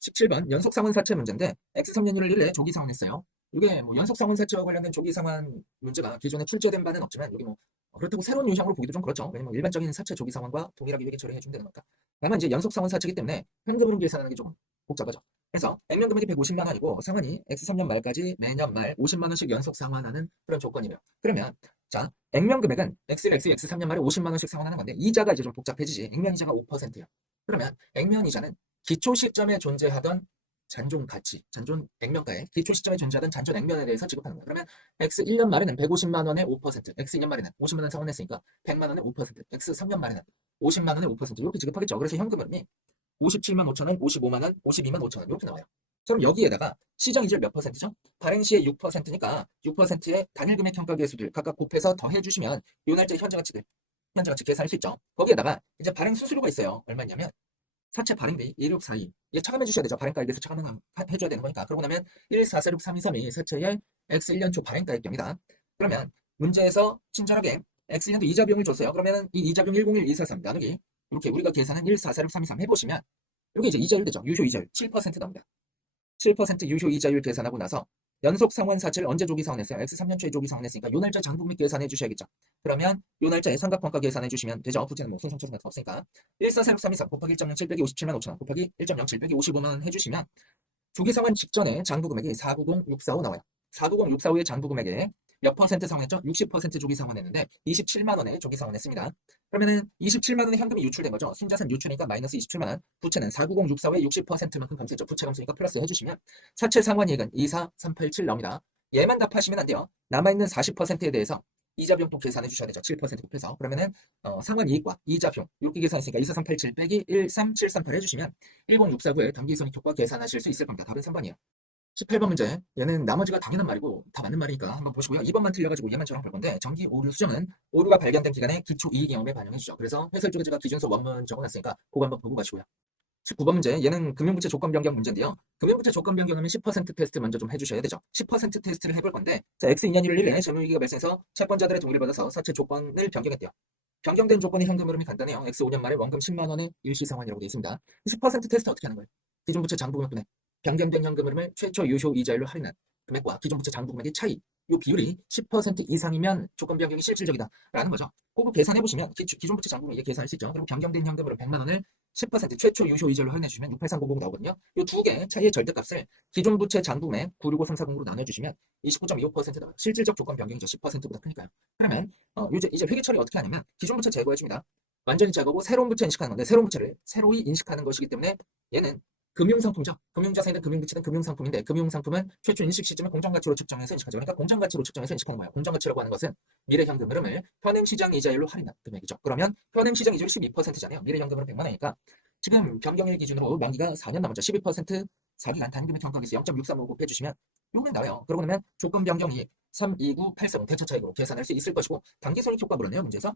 17번 연속상환사채 문제인데 X3년율을 1회 조기상환했어요. 이게 뭐 연속상환사채와 관련된 조기상환 문제가 기존에 출제된 바는 없지만 여기 뭐 그렇다고 새로운 유형으로 보기도 좀 그렇죠. 왜냐면 일반적인 사채 조기상환과 동일하게 이게 처리해 준다는 거니까. 다만 이제 연속상환사채이기 때문에 현금으로 계산하는 게 조금 복잡하죠. 그래서 액면 금액이 150만 원이고 상환이 X3년 말까지 매년 말 50만 원씩 연속 상환하는 그런 조건이래요. 그러면 자 액면 금액은 X1, X2, X3년 말에 50만 원씩 상환하는 건데 이자가 이제 좀 복잡해지지. 액면 이자가 5%예요. 그러면 액면 이자는 기초 시점에 존재하던 잔존 가치, 잔존 액면가에 기초 시점에 존재하던 잔존 액면에 대해서 지급하는 거예요. 그러면 X 1년 말에는 150만 원에 5%, X 2년 말에는 50만 원 상환했으니까 100만 원에 5%, X 3년 말에는 50만 원에 5% 이렇게 지급하겠죠. 그래서 현금 흐름이 57만 5천 원, 55만 원, 52만 5천 원 이렇게 나와요. 그럼 여기에다가 시장 이자율 몇 퍼센트죠? 발행 시에 6%니까 6%의 단일 금액 평가 계수들 각각 곱해서 더해 주시면 요 날짜 현재 가치 계산할 수 있죠. 거기에다가 이제 발행 수수료가 있어요. 얼마냐면 사채 발행비 1642. 얘 차감해 주셔야 되죠. 발행가에 대해서 차감해줘야 되는 거니까. 그러고 나면 1446323이 사채의 X1년 초 발행가액입니다. 그러면 문제에서 친절하게 X1년도 이자 비용을 줬어요. 그러면 이 이자 비용 111243 나누기 이렇게 우리가 계산한 1446323 해보시면 이게 이제 이자율 되죠. 유효 이자율 7% 나옵니다. 7% 유효 이자율 계산하고 나서 연속 상환 사채를 언제 조기 상환했어요? X3년 초에 조기 상환했으니까 요 날짜 장부 및 계산해 주셔야겠죠. 그러면 요 날짜에 삼각관가 계산해 주시면 되죠. 부채는 뭐 손상처럼 같은 거 없으니까 1446323 곱하기 1.0 757만 5천원 곱하기 1.0 755만 원 해주시면 조기 상환 직전에 장부 금액이 490645 나와요. 490645의 장부 금액에 몇 퍼센트 상환했죠? 60% 조기 상환했는데 27만 원에 조기 상환했습니다. 그러면은 27만 원의 현금이 유출된 거죠. 순자산 유출이니까 마이너스 27만 원. 부채는 49064의 60%만큼 감소했죠. 부채 감소니까 플러스 해주시면 사채 상환이익은 24387 나옵니다. 얘만 답하시면 안 돼요. 남아있는 40%에 대해서 이자 비용 또 계산해 주셔야 되죠. 7% 곱해서. 그러면은 상환 이익과 이자 비용 이렇게 계산했으니까 24387 빼기 13738 해주시면 10649의 당기손익 효과 계산하실 수 있을 겁니다. 답은 3번이에요. 18번 문제. 얘는 나머지가 당연한 말이고 다 맞는 말이니까 한번 보시고요. 2번만 틀려가지고 얘만 저랑 볼 건데 정기 오류 수정은 오류가 발견된 기간에 기초 이익 경험에 반영해 주죠. 그래서 해설 쪽에 제가 기준서 원문 적어놨으니까 그거 한번 보고 가시고요. 19번 문제. 얘는 금융부채 조건 변경 문제인데요. 금융부채 조건 변경하면 10% 테스트 먼저 좀 해주셔야 되죠. 10% 테스트를 해볼 건데 자, X 2년 1월 1일에 재무위기가 발생해서 채권자들의 동의를 받아서 사채 조건을 변경했대요. 변경된 조건의 현금 흐름이 간단해요. X 5년 말에 원금 10만 원의 일시 상환이라고 되어 있습니다. 10% 테스트 어떻게 하는 거예요? 기존부채 장부 금액분에 변경된 현금 흐름을 최초 유효 이자율로 할인한 금액과 기존부채 장부 금액의 차이 이 비율이 10% 이상이면 조건 변경이 실질적이다라는 거죠. 그거 계산해 보시면 기존 부채 장부 금액 계산할 수 있죠. 그리고 변경된 현금 흐름 100만 원을 10% 최초 유효 이자율로 할인해 주시면 68300 나오거든요. 이 두 개 차이의 절대값을 기존 부채 장부 금액 965340으로 나눠 주시면 29.25% 나와요. 실질적 조건 변경이죠. 10%보다 크니까요. 그러면 이제 회계 처리 어떻게 하냐면 기존 부채 제거해 줍니다. 완전히 작아고 새로운 부채 인식하는 건데 새로운 부채를 새로이 인식하는 것이기 때문에 얘는 금융상품이죠. 금융자산이든 금융부채든 금융상품인데 금융상품은 최초 인식 시점에 공정가치로 측정해서 인식하죠. 그러니까 공정가치로 측정해서 인식하는 거예요. 공정가치라고 하는 것은 미래현금 흐름을 현행시장 이자율로 할인한 금액이죠. 그러면 현행시장 이자율이 12%잖아요. 미래현금 흐름 100만 원이니까 지금 변경일 기준으로 만기가 4년 남았죠. 12% 4기간 단기금액 평가기에서 0.6359 곱해주시면 요금이 나와요. 그러고 나면 조건 변경이 32980 대차 차익으로 계산할 수 있을 것이고 단기손익 효과 물었네요. 문제에서.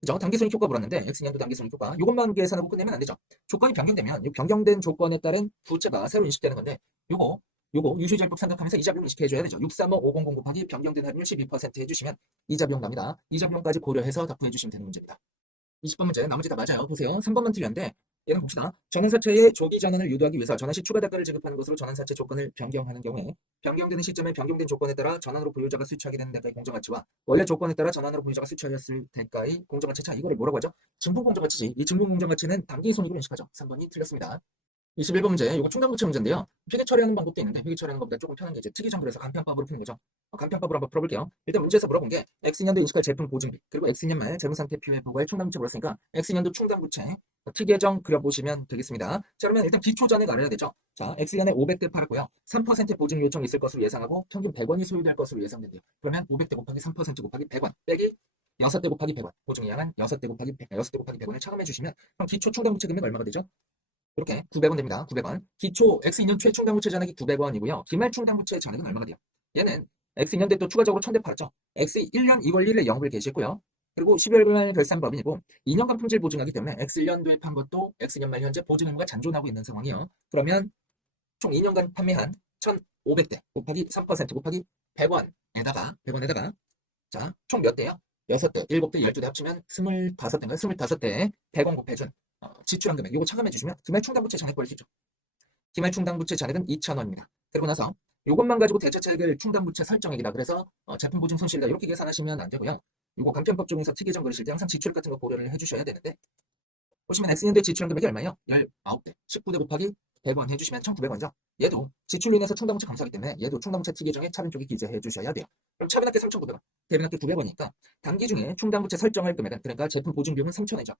그죠? 단기손익 효과 물었는데 X년도 단기손익 효과 이것만 계산하고 끝내면 안 되죠. 조건이 변경되면 이 변경된 조건에 따른 부채가 새로 인식되는 건데 요거 유효자율법 생각하면서 이자 비용 인식해줘야 되죠. 635500 곱하기 변경된 할인율 12% 해주시면 이자 비용 납니다. 이자 비용까지 고려해서 답부해 주시면 되는 문제입니다. 20번 문제 나머지 다 맞아요. 보세요. 3번만 틀렸는데 얘는 봅시다. 전환사채의 조기 전환을 유도하기 위해서 전환 시 추가 대가를 지급하는 것으로 전환사채 조건을 변경하는 경우에 변경되는 시점에 변경된 조건에 따라 전환으로 보유자가 수취하게 되는 대가의 공정가치와 원래 조건에 따라 전환으로 보유자가 수취하였을 대가의 공정가치 차 이거를 뭐라고 하죠? 증분공정가치지. 이 증분공정가치는 단기손익으로 인식하죠. 3번이 틀렸습니다. 21번 문제, 이거 충당부채 문제인데요. 회계 처리하는 방법도 있는데 회계 처리하는 것보다 조금 편한 게 이제 특이점그래서 간편법으로 푸는 거죠. 간편법으로 한번 풀어볼게요. 일단 문제에서 물어본 게 X년도 인식할 제품 보증비 그리고 X년 말 재무상태표에 보고할 충당부채 물었으니까 X년도 충당부채 특이점 그려보시면 되겠습니다. 자, 그러면 일단 기초 잔액 알아야 되죠. 자, X년에 500대 팔았고요. 3% 보증 요청이 있을 것으로 예상하고 평균 100원이 소요될 것으로 예상된대요. 그러면 500대 곱하기 3% 곱하기 100원 빼기 6대 곱하기 100원 보증이 양한 6대 곱하기 100원을 차감해 주시면 그럼 기초 충당부채 금액 얼마가 되죠? 이렇게 900원 됩니다. 900원. 기초 X인년 최충당부채 잔액이 900원이고요. 기말충당부채 잔액은 얼마가 돼요? 얘는 X인년 때 또 추가적으로 1000대 팔았죠. X1년 2월 1일에 영업을 개시했고요. 그리고 12월 말 결산법인이고 2년간 품질 보증하기 때문에 X1년도에 판 것도 X년 말 현재 보증 의무가 잔존하고 있는 상황이에요. 그러면 총 2년간 판매한 1500대 곱하기 3% 곱하기 100원에다가 자, 총 몇 대요? 6대, 7대, 12대 합치면 25대인가요? 25대에 100원 곱해준 지출한 금액, 이거 차감해 주시면 기말 충당부채 잔액 구할 수 있죠. 기말 충당부채 잔액은 2,000원입니다. 그리고 나서 이것만 가지고 대차 차익을 충당부채 설정액이다. 그래서 제품 보증 손실이다. 이렇게 계산하시면 안 되고요. 이거 간편법 중에서 특이점 그리실 때 항상 지출 같은 거 고려를 해주셔야 되는데 보시면 X년도에 지출한 금액이 얼마예요? 19대, 19대 곱하기 100원 해주시면 1,900원이죠. 얘도 지출로 인해서 충당부채 감소하기 때문에 얘도 충당부채 특이점에 차변 쪽에 기재해 주셔야 돼요. 그럼 차변합계 3,900원, 대변합계 900원이니까 단기 중에 충당부채 설정할 금액은 그러니까 제품 보증 비용은 3,000원이죠.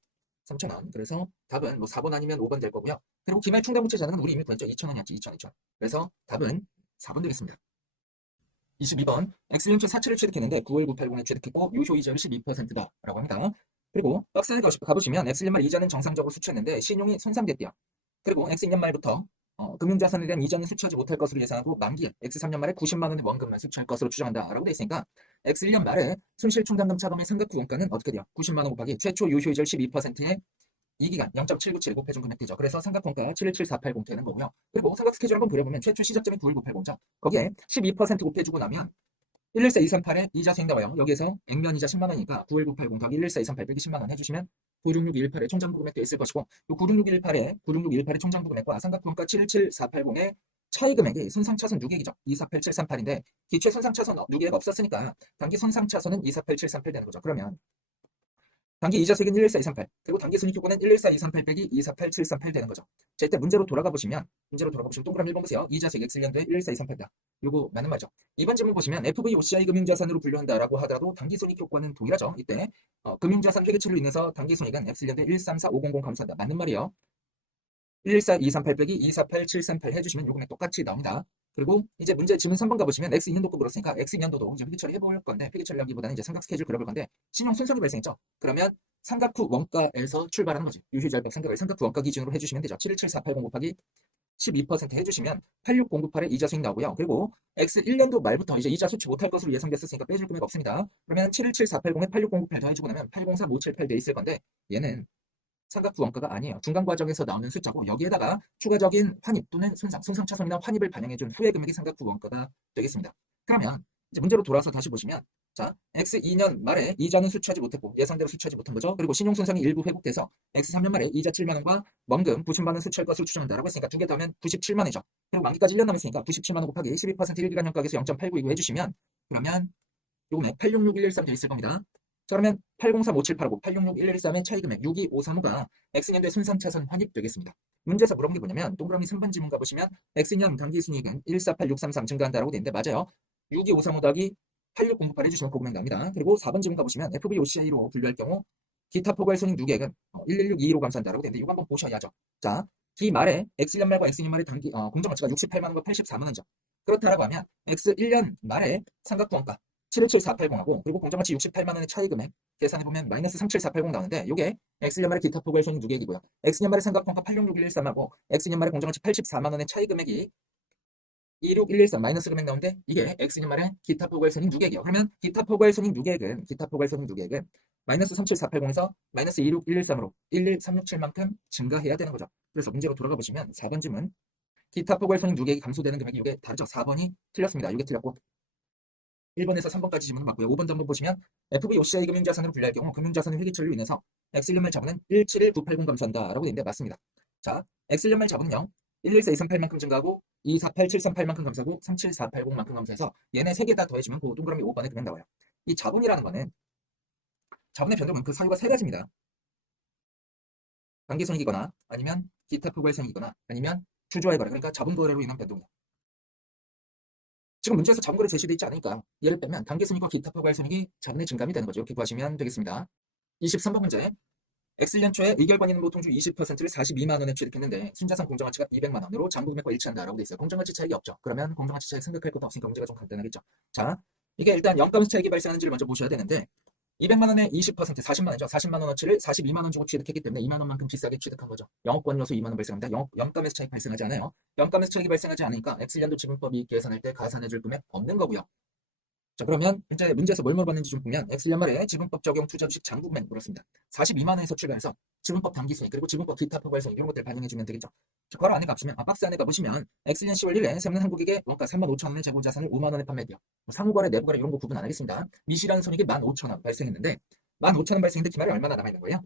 3,000원. 그래서 답은 뭐 4번 아니면 5번 될 거고요. 그리고 기말 충당부채 잔액은 우리 이미 구했죠. 2,000원이었지. 2,000. 그래서 답은 4번 되겠습니다. 22번 X년 초 사채를 취득했는데 9월 980에 취득했고 유효이자율이 12%다 라고 합니다. 그리고 박스에 가보시면 X년 말 이자는 정상적으로 수취했는데 신용이 손상됐대요. 그리고 X년 말부터 금융자산에 대한 이자는 수취하지 못할 것으로 예상하고 만기에 X3년 말에 90만 원의 원금만 수취할 것으로 추정한다라고 돼 있으니까 X1년 말에 손실충당금 차감의 상각부 원가는 어떻게 돼요? 90만 원 곱하기 최초 유효이자율 12%의 2기간 0.797 곱해준 금액 되죠. 그래서 삼각원가가 717,480 되는 거고요. 그리고 삼각 스케줄 한번 그려보면 최초 시작점이 91980죠. 거기에 12% 곱해주고 나면 114238에 이자 수익 나와요. 여기에서 액면 이자 10만 원이니까 91980 더하기 114238 빼기 10만 원 해주시면 96618의 총장부 금액 돼 있을 것이고 이 96618의 총장부 금액과 삼각원가 77480의 차이 금액이 손상차손 누계액이죠. 248738인데 기초에 손상차손 누계액 없었으니까 단기 손상차손은 248738 되는 거죠. 그러면 단기 이자 수익은 114238 그리고 단기 손익효과는 114238 빼기 248,738 되는 거죠. 자, 이때 문제로 돌아가 보시면 동그라미 1번 보세요. 이자 수익 X년도에 114238이다. 요거 맞는 말이죠. 이번 질문 보시면 FVOCI 금융자산으로 분류한다라고 하더라도 단기 손익효과는 동일하죠. 이때 금융자산 회계처리로 인해서 단기 손익은 X년도에 134500 감소한다. 맞는 말이에요. 114238 빼기 248,738 해주시면 요 금액 똑같이 나옵니다. 그리고 이제 문제 지문 3번 가보시면 X2년도 거 물었으니까 X2년도도 이제 회계 처리해볼 건데 회계 처리하기보다는 이제 삼각 스케줄 그려볼 건데 신용 손상이 발생했죠. 그러면 삼각후 원가에서 출발하는 거지. 유효자율법 삼각을 삼각후 원가 기준으로 해주시면 되죠. 717,480 곱하기 12% 해주시면 86098에 이자 수익 나오고요. 그리고 X1년도 말부터 이제 이자 수취 못할 것으로 예상됐으니까 빼줄 금액 없습니다. 그러면 717,480에 86098 더해주고 나면 803,578 돼 있을 건데 얘는 삼각부 원가가 아니에요. 중간 과정에서 나오는 숫자고 여기에다가 추가적인 환입 또는 손상차손이나 환입을 반영해준 후의 금액이 삼각부 원가가 되겠습니다. 그러면 이제 문제로 돌아서 다시 보시면 자 X2년 말에 이자는 수취하지 못했고 예상대로 수취하지 못한 거죠. 그리고 신용손상이 일부 회복돼서 X3년 말에 이자 7만 원과 원금 90만 원 수취할 것으로 추정한다라고 했으니까 두 개 더하면 97만 원이죠. 그리고 만기까지 1년 남았으니까 97만 원 곱하기 12% 1기간 현가에서 0.899 해주시면 그러면 요금액 866113 되어 있을 겁니다. 자, 그러면 803578하고 866113의 차이 금액 62535가 X년도에 손상차손 환입 되겠습니다. 문제에서 물어본 게 뭐냐면 동그라미 3번 지문 가보시면 X년 단기순이익은 148633 증가한다라고 되어 있는데 맞아요. 62535 더하기 86098 해주시면 그 금액 나옵니다. 그리고 4번 지문 가보시면 FVOCI로 분류할 경우 기타 포괄 손익 누계액은 116215 감사한다라고 되는데 이거 한번 보셔야죠. 자, 기말에 X1년 말과 X2년 말의 단기 공정가치가 68만 원과 84만 원이죠. 그렇다라고 하면 X1년 말에 삼각부원가 77480하고 그리고 공정가치 68만 원의 차이 금액 계산해보면 마이너스 37480 나오는데 이게 X년 말의 기타 포괄 손익 누계액이고요. X년 말의 삼각부원가 866113하고 X년 말의 공정가치 84만 원의 차이 금액이 26113 마이너스 금액 나오는데 이게 X년 말의 기타 포괄 손익 누계액이요. 그러면 기타 포괄 손익 누계액은 마이너스 37480에서 마이너스 26113으로 11367만큼 증가해야 되는 거죠. 그래서 문제로 돌아가 보시면 4번 질문 기타 포괄 손익 누계액이 감소되는 금액이 이게 다르죠. 4번이 틀렸습니다. 이게 틀렸고 1번에서 3번까지 질문은 맞고요. 5번도 한번 보시면 FVOCI 금융자산으로 분류할 경우 금융자산의 회계 처리로 인해서 X년 말 자본은 171980 감소한다라고 되는데 맞습니다. 자, X년 말 자본은요. 11428만큼 증가하고 248738만큼 감소하고 37480만큼 감소해서 얘네 3개 다 더해주면 그 동그라미 5번에 금액 나와요. 이 자본이라는 거는 자본의 변동은 그 사유가 3가지입니다. 단기손익이거나 아니면 기타 포괄손익이거나 아니면 주주와의 거래 그러니까 자본 거래로 인한 변동이다. 지금 문제에서 자본거래 제시되어 있지 않으니까 얘를 빼면 단기손익과 기타 포괄손익이 자본의 증감이 되는 거죠. 이렇게 구하시면 되겠습니다. 23번 문제 X년 초에 의결권있는 보통주 20%를 42만 원에 취득했는데 순자산 공정가치가 200만 원으로 잔고금액과 일치한다라고 돼 있어요. 공정가치 차익이 없죠. 그러면 공정가치 차익 생각할 것도 없으니까 문제가 좀 간단하겠죠. 자, 이게 일단 영가면서 차익이 발생하는지를 먼저 보셔야 되는데 200만 원에 20% 40만 원이죠. 40만 원어치를 42만 원 주고 취득했기 때문에 2만 원만큼 비싸게 취득한 거죠. 영업권 요소 2만 원 발생합니다. 영가면서 차익 발생하지 않아요. 영가면서 차익이 발생하지 않으니까 X년도 지분법 이익 계산할 때 가산해줄 금액 없는 거고요. 자, 그러면 이제 문제에서 뭘 물어봤는지 좀 보면 X년 말에 지분법 적용 투자 주식 잔고 금액 물었습니다. 42만 원에서 출발해서 지분법 당기순이익 그리고 지분법 기타 포괄손익 이런 것들 반영해주면 되겠죠. 자, 괄호 안에 가보시면 박스 안에 가보시면 X년 10월 1일에 세무는 한국에게 원가 35,000원의 재고자산을 5만 원에 판매했대요. 상호거래, 내부거래 이런 거 구분 안 하겠습니다. 미실한 손익이 15,000원 발생했는데 15,000원 발생했는데 기말에 얼마나 남아있는 거예요?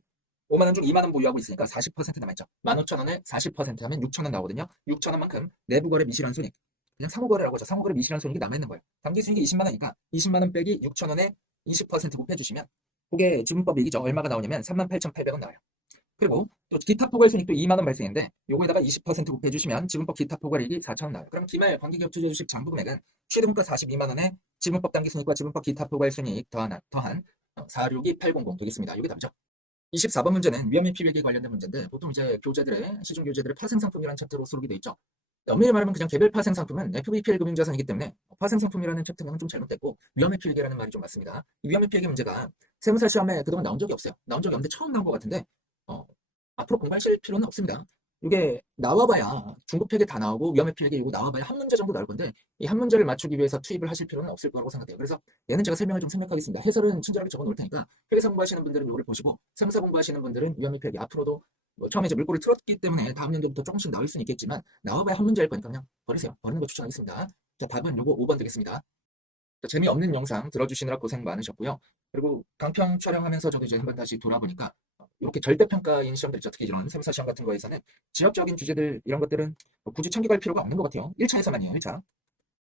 5만 원 중 2만 원 보유하고 있으니까 40% 남아있죠. 15,000원에 40% 하면 6,000원 나오거든요. 6,000원만큼 내부거래 미실한 손익 그냥 상호거래라고 하죠. 상호거래 미실한 손익이 남아있는 거예요. 당기수익이 20만 원이니까 20만 원 빼기 6,000원에 20% 곱해주시면 그게 지분법 이익이죠. 얼마가 나오냐면 38,800원 나와요. 그리고 또 기타 포괄손익도 2만 원 발생했는데 요거에다가 20% 곱해주시면 지분법 기타 포괄이익이 4,000원 나와요. 그럼 기말 관계기업 투자 주식 잔부 금액은 취득금가 42만 원에 지분법 당기순이익과 지분법 기타 포괄손익 더한 462,800 되겠습니다. 이게 답이죠. 24번 문제는 위험의 피백에 관련된 문제인데 보통 이제 시중 교재들의 파생상품이라는 챕터로 수록이 돼 있죠. 엄밀히 말하면 그냥 개별 파생상품은 FVPL 금융자산이기 때문에 파생상품이라는 챕터명은 좀 잘못됐고 위험의 피해계라는 말이 좀 맞습니다. 이 위험의 피해계 문제가 세무사 시험에 그동안 나온 적이 없어요. 나온 적이 없는데 처음 나온 것 같은데 앞으로 공부하실 필요는 없습니다. 이게 나와봐야 중급회계 다 나오고 위험의 피해계 이거 나와봐야 한 문제 정도 나올 건데 이 한 문제를 맞추기 위해서 투입을 하실 필요는 없을 거라고 생각해요. 그래서 얘는 제가 설명을 좀 생략하겠습니다. 해설은 친절하게 적어 놓을 테니까 회계사 공부하시는 분들은 이걸 보시고 세무사 공부하시는 분들은 위험의 피해계 앞으로도 처음에 이제 물꼬를 틀었기 때문에 다음 연도부터 조금씩 나올 수는 있겠지만 나와봐야 한 문제일 거니까 그냥 버리세요. 버리는 거 추천하겠습니다. 자, 답은 요거 5번 되겠습니다. 자, 재미없는 영상 들어주시느라 고생 많으셨고요. 그리고 강평 촬영하면서 저도 이제 한번 다시 돌아보니까 이렇게 절대평가인 시험들 있죠. 특히 이런 세무사 시험 같은 거에서는 지역적인 주제들 이런 것들은 굳이 참고할 필요가 없는 것 같아요. 1차에서만이에요. 1차.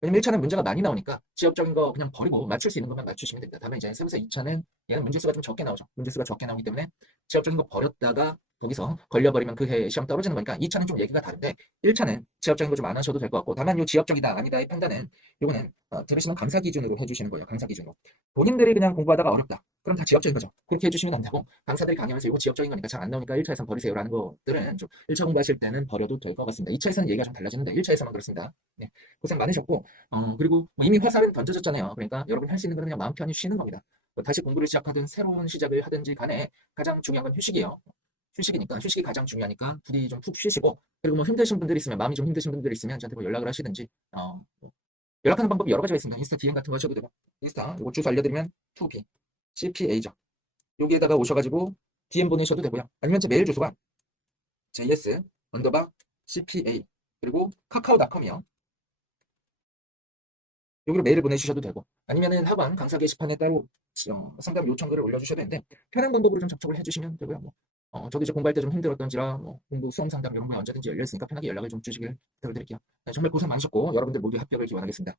왜냐면 1차는 문제가 많이 나오니까 지역적인 거 그냥 버리고 맞출 수 있는 것만 맞추시면 됩니다. 다만 이제 세무사 2차는 얘는 문제수가 좀 적게 나오죠. 문제수가 적게 나오기 때문에 지역적인 거 버렸다가 거기서 걸려버리면 그 해 시험 떨어지는 거니까 2차는 좀 얘기가 다른데 1차는 지역적인 거 좀 안 하셔도 될 것 같고 다만 요 지역적이다 아니다의 판단은 요거는 들으시면 감사 기준으로 해주시는 거예요. 감사 기준으로. 본인들이 그냥 공부하다가 어렵다. 그럼 다 지역적인 거죠. 그렇게 해주시면 안 되고 강사들이 강의하면서 이거 지역적인 거니까 잘 안 나오니까 1차에선 버리세요라는 것들은 좀 1차 공부하실 때는 버려도 될 것 같습니다. 2차에서는 얘기가 좀 달라지는데 1차에서만 그렇습니다. 네, 고생 많으셨고 그리고 이미 화살은 던져졌잖아요. 그러니까 여러분이 할 수 있는 건 그냥 마음 편히 쉬는 겁니다. 다시 공부를 시작하든 새로운 시작을 하든지 간에 가장 중요한 건 휴식이에요. 휴식이니까 휴식이 가장 중요하니까 부디 좀 푹 쉬시고 그리고 뭐 힘드신 분들이 있으면 마음이 좀 힘드신 분들이 있으면 저한테 뭐 연락을 하시든지 뭐 연락하는 방법이 여러 가지가 있습니다. 인스타 DM 같은 거 하셔도 되고 인스타 이거 주소 알려드리면 2B CPA죠. 여기에다가 오셔가지고 DM 보내셔도 되고요. 아니면 제 메일 주소가 JS_CPA 그리고 카카오.com이요. 여기로 메일을 보내주셔도 되고 아니면은 학원 강사 게시판에 따로 상담 요청글을 올려주셔도 되는데 편한 방법으로 좀 접촉을 해주시면 되고요. 저도 이제 공부할 때 좀 힘들었던지라 공부 수험 상담 이런 거 언제든지 열려 있으니까 편하게 연락을 좀 주시길 부탁드릴게요. 네, 정말 고생 많으셨고 여러분들 모두 합격을 기원하겠습니다.